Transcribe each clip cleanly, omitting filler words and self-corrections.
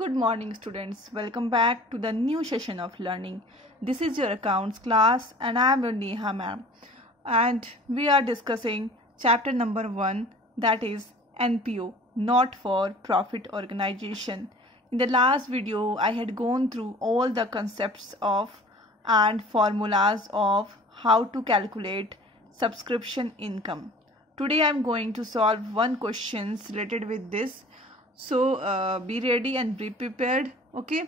Good morning, students. Welcome back to the new session of learning. This is your accounts class, and I am your Neha ma'am. And we are discussing chapter number 1, that is NPO, Not for Profit Organization. In the last video, I had gone through all the concepts of and formulas of how to calculate subscription income. Today I am going to solve one question related with this. So be ready and be prepared. Okay,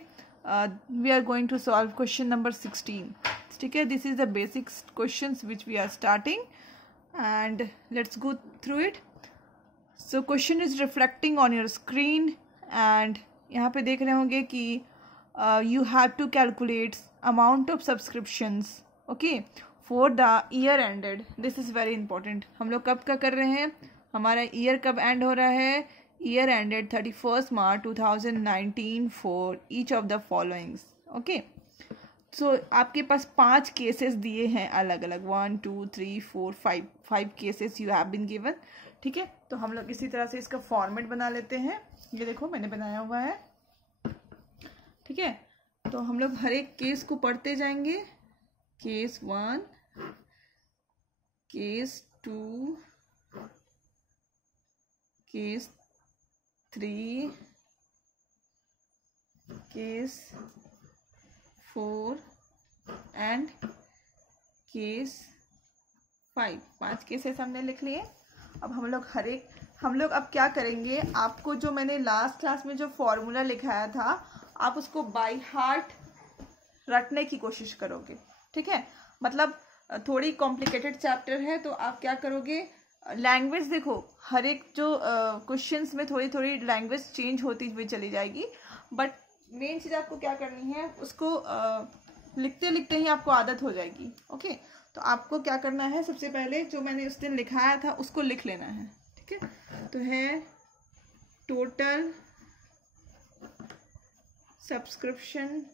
we are going to solve question number 16. Okay, this is the basic questions which we are starting, and let's go through it. So question is reflecting on your screen, and यहाँ पे देख रहे होंगे कि you have to calculate amount of subscriptions. Okay, for the year ended. This is very important. हम लोग कब का कर रहे हैं, हमारा ईयर कब एंड हो रहा है, year ended 31st March 2019 for each of the followings. Okay, so आपके पास 5 केसेस दिए हैं अलग अलग, 1 2 3 4 5 cases you have been given. ठीक है, तो हम लोग इसी तरह से इसका फॉर्मेट बना लेते हैं. ये देखो मैंने बनाया हुआ है. ठीक है, तो हम लोग हर एक केस को पढ़ते जाएंगे. Case 1, case 2, case 3, case 4 and case 5. 5 cases हमने लिख लिए. अब हम लोग अब क्या करेंगे, आपको जो मैंने लास्ट क्लास में जो फॉर्मूला लिखाया था आप उसको बाय हार्ट रटने की कोशिश करोगे. ठीक है, मतलब थोड़ी कॉम्प्लिकेटेड चैप्टर है, तो आप क्या करोगे, लैंग्वेज देखो, हर एक जो क्वेश्चंस में थोड़ी थोड़ी लैंग्वेज चेंज होती हुई चली जाएगी, बट मेन चीज़ आपको क्या करनी है, उसको लिखते लिखते ही आपको आदत हो जाएगी. ओके, तो आपको क्या करना है, सबसे पहले जो मैंने उस दिन लिखाया था उसको लिख लेना है. ठीक है, तो है टोटल सब्सक्रिप्शन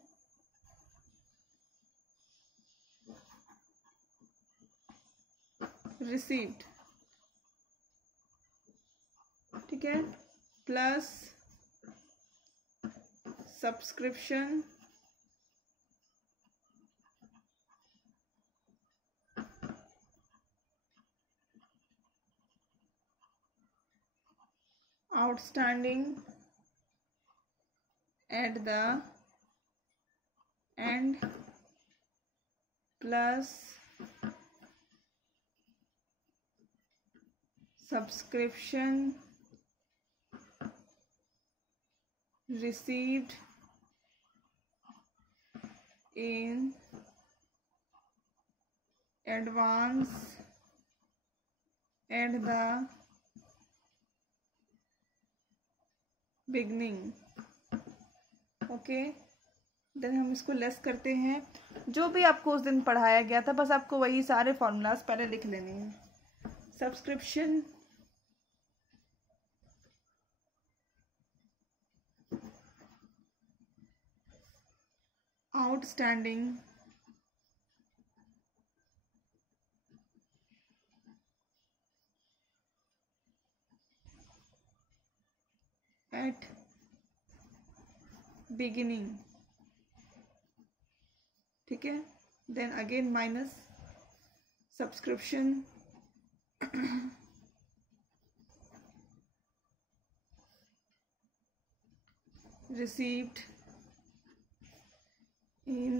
रिसीव्ड. ठीक है, plus subscription outstanding at the end plus subscription received in advance at the beginning. Okay, then हम इसको लेस करते हैं. जो भी आपको उस दिन पढ़ाया गया था बस आपको वही सारे फॉर्मूलाज पहले लिख लेने हैं. Subscription outstanding at beginning. ठीक है, then again minus subscription received in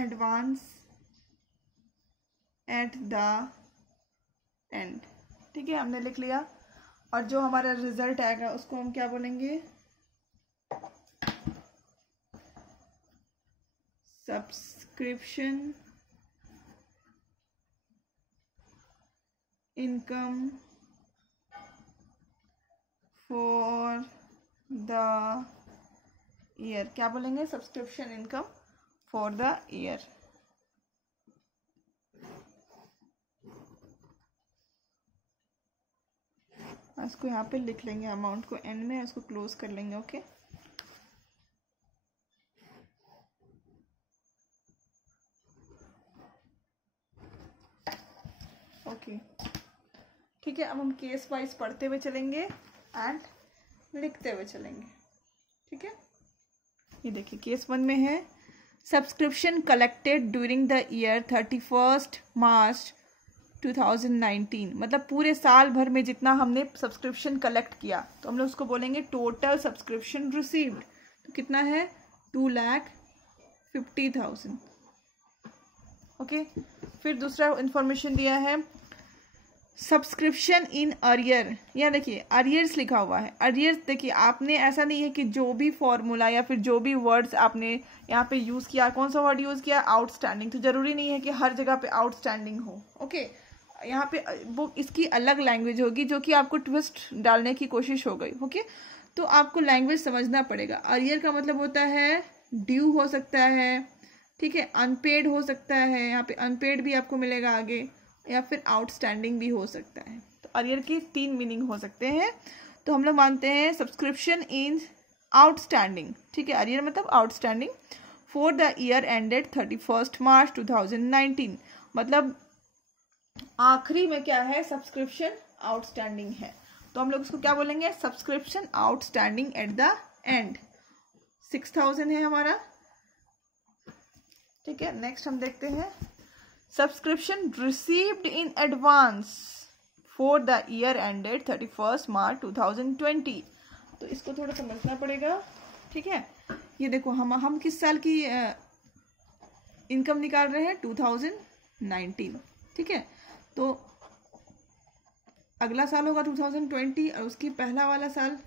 advance at the end. ठीक है, हमने लिख लिया. और जो हमारा रिजल्ट आएगा उसको हम क्या बोलेंगे, subscription income for the year. क्या बोलेंगे, subscription income for the year. इसको यहाँ पे लिख लेंगे, अमाउंट को एंड में, इसको क्लोज कर लेंगे. ओके, ओके, ठीक है. अब हम केस वाइज पढ़ते हुए चलेंगे एंड लिखते हुए चलेंगे. ठीक है, ये देखिए केस 1 में है subscription collected during the year 31 March 2019, मतलब पूरे साल भर में जितना हमने सब्सक्रिप्शन कलेक्ट किया तो हम लोग उसको बोलेंगे टोटल सब्सक्रिप्शन रिसीव्ड। तो कितना है 2,50,000। ओके, फिर दूसरा इंफॉर्मेशन दिया है सब्सक्रिप्शन इन अरियर। यहाँ देखिए अरियर्स लिखा हुआ है। अरियर्स देखिए आपने ऐसा नहीं है कि जो भी फॉर्मूला या फिर जो भी वर्ड्स आपने यहाँ पे यूज़ किया, कौन सा वर्ड यूज़ किया, आउटस्टैंडिंग, तो जरूरी नहीं है कि हर जगह पे आउटस्टैंडिंग हो। ओके, यहाँ पे वो इसकी अलग लैंग्वेज होगी जो कि आपको ट्विस्ट डालने की कोशिश हो गई। ओके, तो आपको लैंग्वेज समझना पड़ेगा। अरियर का मतलब होता है ड्यू हो सकता है, ठीक है, अनपेड हो सकता है, यहाँ पे अनपेड भी आपको मिलेगा आगे, या फिर आउटस्टैंडिंग भी हो सकता है। तो अरियर की 3 मीनिंग हो सकते हैं। तो हम लोग मानते हैं सब्सक्रिप्शन इन आउटस्टैंडिंग, ठीक है, अरियर मतलब outstanding for the year ended 31 March 2019, मतलब आखिरी में क्या है सब्सक्रिप्शन आउटस्टैंडिंग है। तो हम लोग उसको क्या बोलेंगे subscription outstanding at the and. 6,000 है हमारा, ठीक है। नेक्स्ट हम देखते हैं subscription received in advance for the year ended 31 मार्च 2020। तो इसको थोड़ा समझना पड़ेगा, ठीक है। ये देखो हम किस साल की इनकम निकाल रहे हैं 2019, ठीक है। तो अगला साल होगा 2020 और उसकी पहला वाला साल,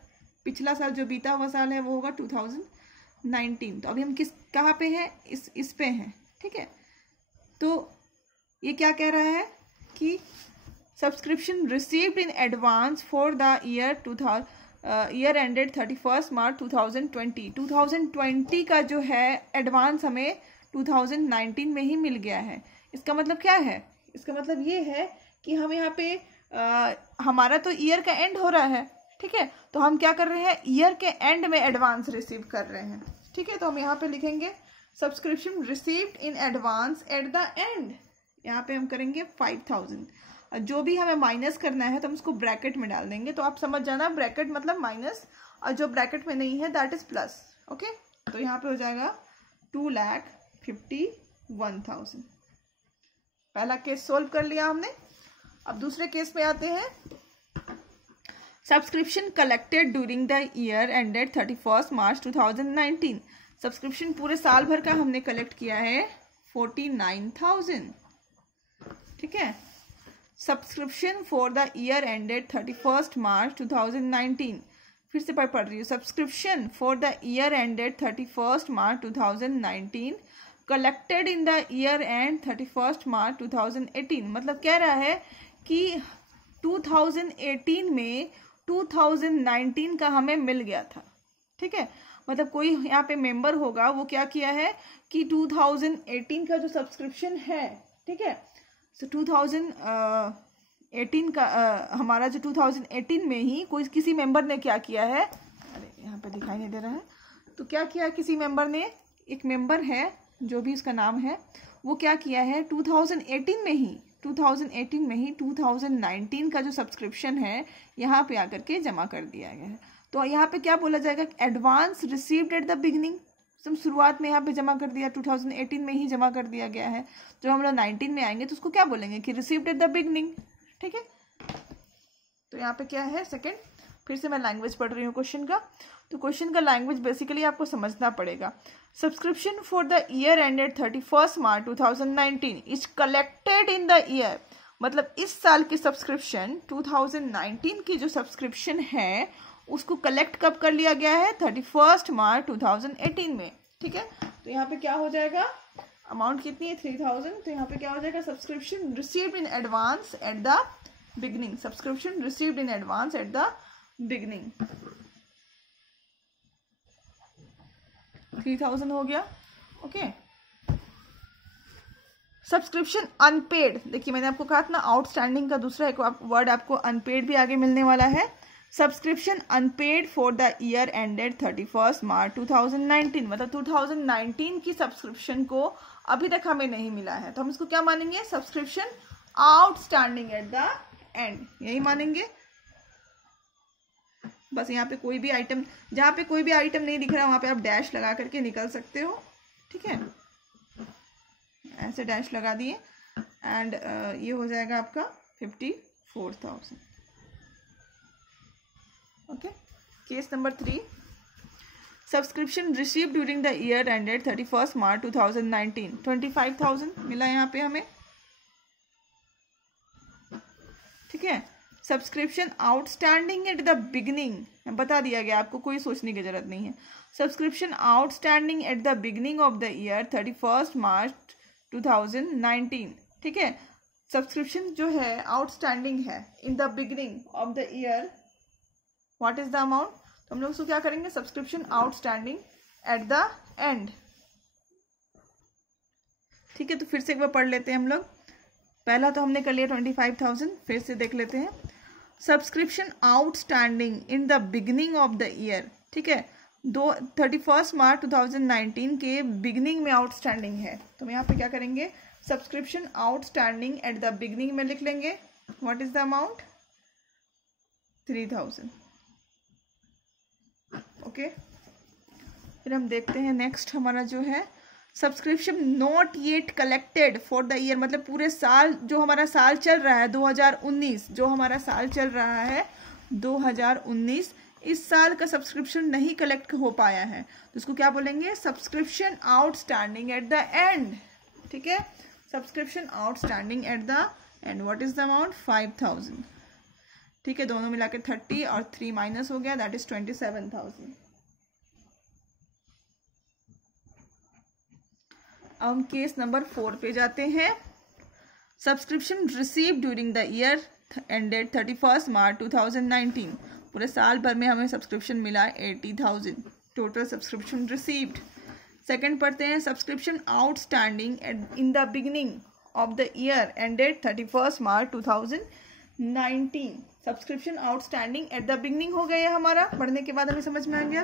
पिछला साल जो बीता हुआ साल है वो होगा 2019। तो अभी हम कहाँ पे हैं, इस पे हैं, ठीक है। तो ये क्या कह रहा है कि subscription received in advance for the year ended 31 मार्च 2020। 2020 का जो है एडवांस हमें 2019 में ही मिल गया है। इसका मतलब क्या है, इसका मतलब ये है कि हम यहाँ पे हमारा तो ईयर का एंड हो रहा है, ठीक है। तो हम क्या कर रहे हैं ईयर के एंड में एडवांस रिसीव कर रहे हैं, ठीक है। तो हम यहाँ पे लिखेंगे subscription received in advance at the and. यहाँ पे हम करेंगे 5,000। जो भी हमें माइनस करना है तो हम उसको ब्रैकेट में डाल देंगे। तो आप समझ जाना ब्रैकेट मतलब माइनस, और जो ब्रैकेट में नहीं है दैट इज प्लस। ओके, तो यहाँ पे हो जाएगा 2,51,000। पहला केस सोल्व कर लिया हमने। अब दूसरे केस में आते हैं subscription collected during the year ended 31 March 2019। Subscription पूरे साल भर का हमने कलेक्ट किया है 49,000, ठीक है। Subscription for the year ended 31 March 2019, फिर से पढ़ रही हूँ। Subscription for the year ended 31 March 2019 collected in the year and 31 मार्च 2018। मतलब कह रहा है कि 2018 में 2019 का हमें मिल गया था, ठीक है। मतलब कोई यहाँ पे मेंबर होगा वो क्या किया है कि 2018 का जो सब्सक्रिप्शन है, ठीक है, सो 2018 का हमारा जो 2018 में ही कोई किसी मेंबर ने क्या किया है, अरे यहाँ पे दिखाई नहीं दे रहा है, तो क्या किया किसी मेंबर ने, एक मेंबर है जो भी उसका नाम है, वो क्या किया है 2018 में ही 2019 का जो सब्सक्रिप्शन है यहाँ पे आकर के जमा कर दिया गया है। तो यहाँ पे क्या बोला जाएगा advance received at the beginning. शुरुआत में यहाँ पे जमा कर दिया, 2018 में ही जमा कर दिया गया है। जब हम लोग 19 में आएंगे तो उसको क्या बोलेंगे कि रिसीव्ड एट द बिगनिंग, ठीक है। तो यहाँ पे क्या है सेकंड, फिर से मैं लैंग्वेज पढ़ रही हूँ क्वेश्चन का। तो क्वेश्चन का लैंग्वेज बेसिकली आपको समझना पड़ेगा। Subscription for the year ended 31 March 2019 is collected in the year, मतलब इस साल की सब्सक्रिप्शन 2019 की जो सब्सक्रिप्शन है उसको कलेक्ट कब कर लिया गया है 31 मार्च 2018 में, ठीक है। तो यहाँ पे क्या हो जाएगा, अमाउंट कितनी है 3,000। तो यहाँ पे क्या हो जाएगा subscription received in advance at the beginning, subscription received in advance at the beginning 3,000 हो गया, ओके। सब्सक्रिप्शन अनपेड, देखिए मैंने आपको कहा था ना आउटस्टैंडिंग का दूसरा एक वर्ड आपको अनपेड भी आगे मिलने वाला है। Subscription unpaid for the year ended 31 March 2019, मतलब 2019 की सब्सक्रिप्शन को अभी तक हमें नहीं मिला है, तो हम इसको क्या मानेंगे subscription outstanding at the and, यही मानेंगे। बस यहाँ पे कोई भी आइटम, जहाँ पे कोई भी आइटम नहीं दिख रहा वहाँ पे आप डैश लगा करके निकल सकते हो, ठीक है। ऐसे डैश लगा दिए एंड ये हो जाएगा आपका 54,000। Okay, case number 3, subscription receive during the year ended 31 March 2019, 25,000 मिला यहाँ पे हमें, ठीक है। Subscription outstanding at the beginning बता दिया गया, आपको कोई सोचने की जरूरत नहीं है। Subscription outstanding at the beginning of the year 31 March 2019, ठीक है। सब्सक्रिप्शन जो है आउटस्टैंडिंग है in the beginning of the year, what is the amount, तो हम लोग उसको क्या करेंगे, subscription outstanding at the and, ठीक है। तो फिर से एक बार पढ़ लेते हैं हम लोग, पहला तो हमने कर लिया 25,000, फिर से देख लेते हैं। Subscription outstanding in the beginning of the year, ठीक है, 31 मार्च 2019 के बिगनिंग में आउटस्टैंडिंग है, तो हम यहाँ पे क्या करेंगे, subscription outstanding at the beginning में लिख लेंगे, what is the amount, 3,000। Okay, फिर हम देखते हैं नेक्स्ट हमारा जो है subscription not yet collected for the year, मतलब पूरे साल, जो हमारा साल चल रहा है 2019, जो हमारा साल चल रहा है 2019, इस साल का सब्सक्रिप्शन नहीं कलेक्ट हो पाया है, तो इसको क्या बोलेंगे, subscription outstanding at the and, ठीक है। Subscription outstanding at the and, what is the amount, 5,000, ठीक है। दोनों मिला के 30 और 3 माइनस हो गया, दैट इज 27,000। अब हम केस नंबर 4 पे जाते हैं। Subscription receive during the year ended 31 March 2019, पूरे साल भर में हमें सब्सक्रिप्शन मिला 80,000, टोटल सब्सक्रिप्शन रिसीव्ड। सेकंड पढ़ते हैं, subscription outstanding in the beginning of the year ended 31 March 2019, subscription outstanding at the beginning हो गया हमारा, पढ़ने के बाद हमें समझ में आ गया,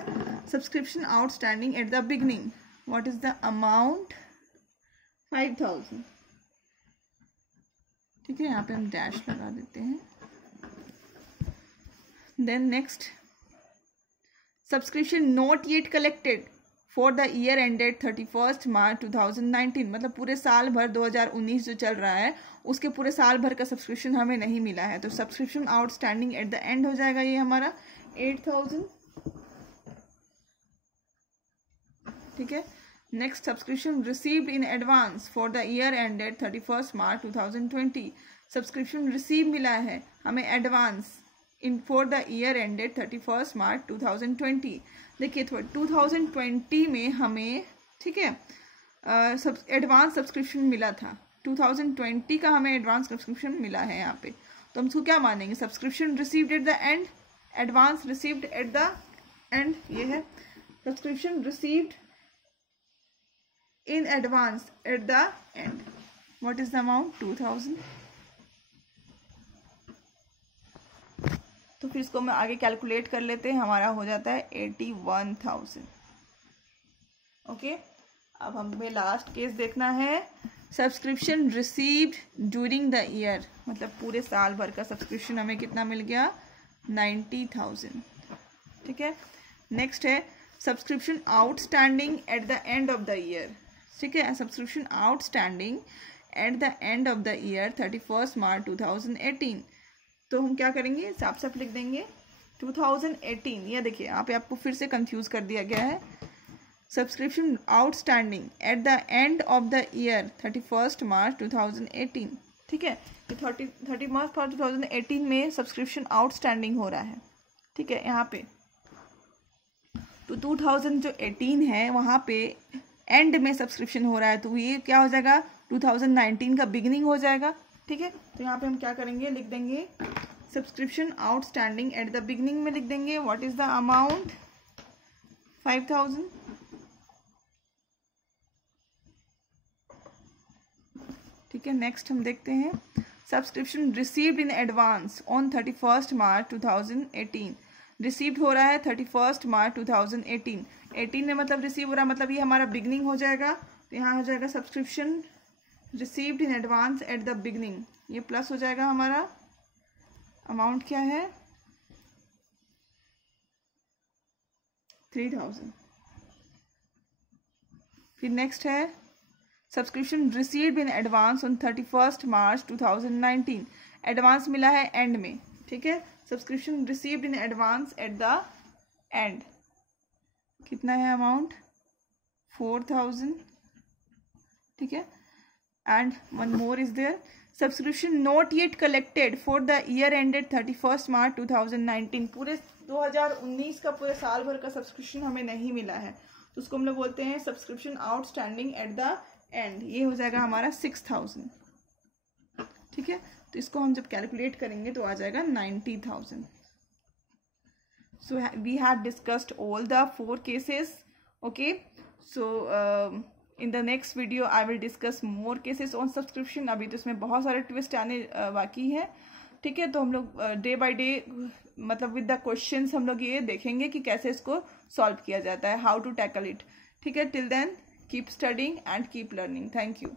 subscription outstanding at the beginning, what is the amount, 5,000, ठीक है। यहाँ पे हम डैश लगा देते हैं। Then next, subscription not yet collected for the year ended 31 March 2019, मतलब पूरे साल भर 2019 जो चल रहा है उसके पूरे साल भर का सब्सक्रिप्शन हमें नहीं मिला है, तो subscription outstanding at the and हो जाएगा ये हमारा 8,000, ठीक है। Next, subscription received in advance for the year ended 31 March 2020, subscription receive मिला है हमें advance in for the year ended 31 मार्च 2020। देखिए 2020 में हमें, ठीक है, एडवांस सब्सक्रिप्शन मिला था, 2020 का हमें एडवांस सब्सक्रिप्शन मिला है यहाँ पे, तो हम इसको क्या मानेंगे, subscription received eight the and, advance received eight the and, ये है subscription received in advance at the end, what is the amount, 2,000। तो फिर इसको मैं आगे कैलकुलेट कर लेते हैं, हमारा हो जाता है 81,000। ओके, अब हमें लास्ट केस देखना है, subscription received during the year, मतलब पूरे साल भर का सब्सक्रिप्शन हमें कितना मिल गया, 90,000, ठीक है। नेक्स्ट है subscription outstanding at the end of the year, ठीक है, subscription outstanding at the end of the year 31 मार्च 2018, तो हम क्या करेंगे, साफ साफ लिख देंगे 2018। ये देखिए यहाँ पे आपको फिर से कंफ्यूज कर दिया गया है, subscription outstanding at the end of the year 31 मार्च 2018, ठीक है। 30 मार्च 2018 में सब्सक्रिप्शन आउटस्टैंडिंग हो रहा है, ठीक है। यहाँ पे तो 2018 है वहाँ पे एंड में सब्सक्रिप्शन हो रहा है, तो ये क्या हो जाएगा, 2019 का बिगिनिंग हो जाएगा, ठीक है। तो यहाँ पे हम क्या करेंगे, लिख देंगे subscription outstanding at the beginning में लिख देंगे, व्हाट इज द अमाउंट, 5,000, ठीक है। नेक्स्ट हम देखते हैं subscription received in advance on 31 March 2018, received हो रहा है 31 मार्च 2018, 18 में मतलब रिसीव हो रहा है, मतलब ये हमारा बिगनिंग हो जाएगा, तो यहाँ हो जाएगा subscription received in advance at the beginning, ये प्लस हो जाएगा, हमारा अमाउंट क्या है, 3000। फिर नेक्स्ट है subscription received in advance on 31 March 2019। Advance मिला है एंड में, ठीक है। Subscription received in advance at the end, कितना है अमाउंट 4000, ठीक है। And one more is there, subscription not yet collected for the year ended 31 March 2019। पूरे 2019 का पूरे साल भर का सब्सक्रिप्शन हमें नहीं मिला है, तो उसको हम लोग बोलते हैं subscription outstanding at the and. ये हो जाएगा हमारा 6000, ठीक है। तो इसको हम जब कैलकुलेट करेंगे तो आ जाएगा 90,000। So we have discussed all the 4 cases, okay. So in the next video I will discuss more cases on subscription. अभी तो इसमें बहुत सारे ट्विस्ट आने बाकी है, ठीक है। तो हम लोग डे बाय डे मतलब विद द क्वेश्चंस हम लोग ये देखेंगे कि कैसे इसको सॉल्व किया जाता है, हाउ टू टैकल इट, ठीक है। Till then keep studying and keep learning. Thank you.